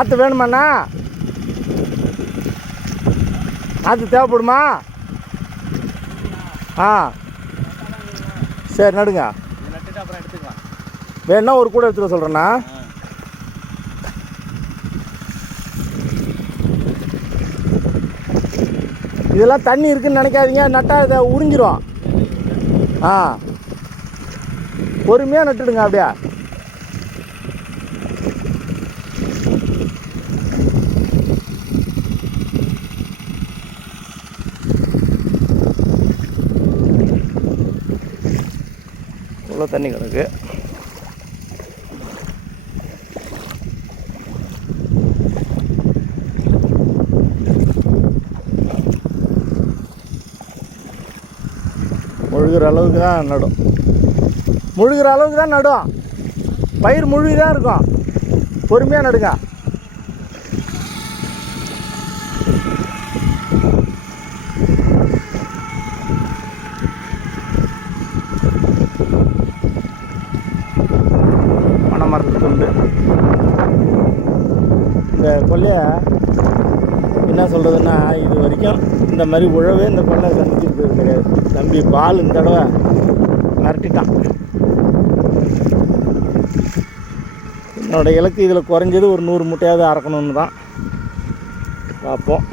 ஆற்று வேணுமாண்ணா? ஆற்று தேவைப்படுமா? ஆ சரி நடுங்க. வேணா ஒரு கூட எடுத்துக்க சொல்கிறேண்ணா. இதெல்லாம் தண்ணி இருக்குன்னு நினைக்காதீங்க, நட்டால் இதை உறிஞ்சிரும். ஆ பொறுமையாக நட்டுடுங்க அப்படியே. இவ்வளோ தண்ணி கிடக்கு. முழுகிற அளவுக்கு தான் நடும். முழுகிற அளவுக்கு தான் நடும். பயிர் முழுகி தான் இருக்கும். பொறுமையாக நடுங்க. பனைமரத்துக்கு உண்டு இந்த கொல்லையை. என்ன சொல்கிறதுன்னா, இது வரைக்கும் இந்த மாதிரி உழவே இந்த கொல்லை சந்திச்சுட்டு போயிரு கிடையாது. தம்பி பால் இந்த தடவை மிரட்டிட்டான். என்னோடய இலக்கு இதில் குறைஞ்சது ஒரு 100 மூட்டையாவது அறக்கணும்னு தான் பார்ப்போம்.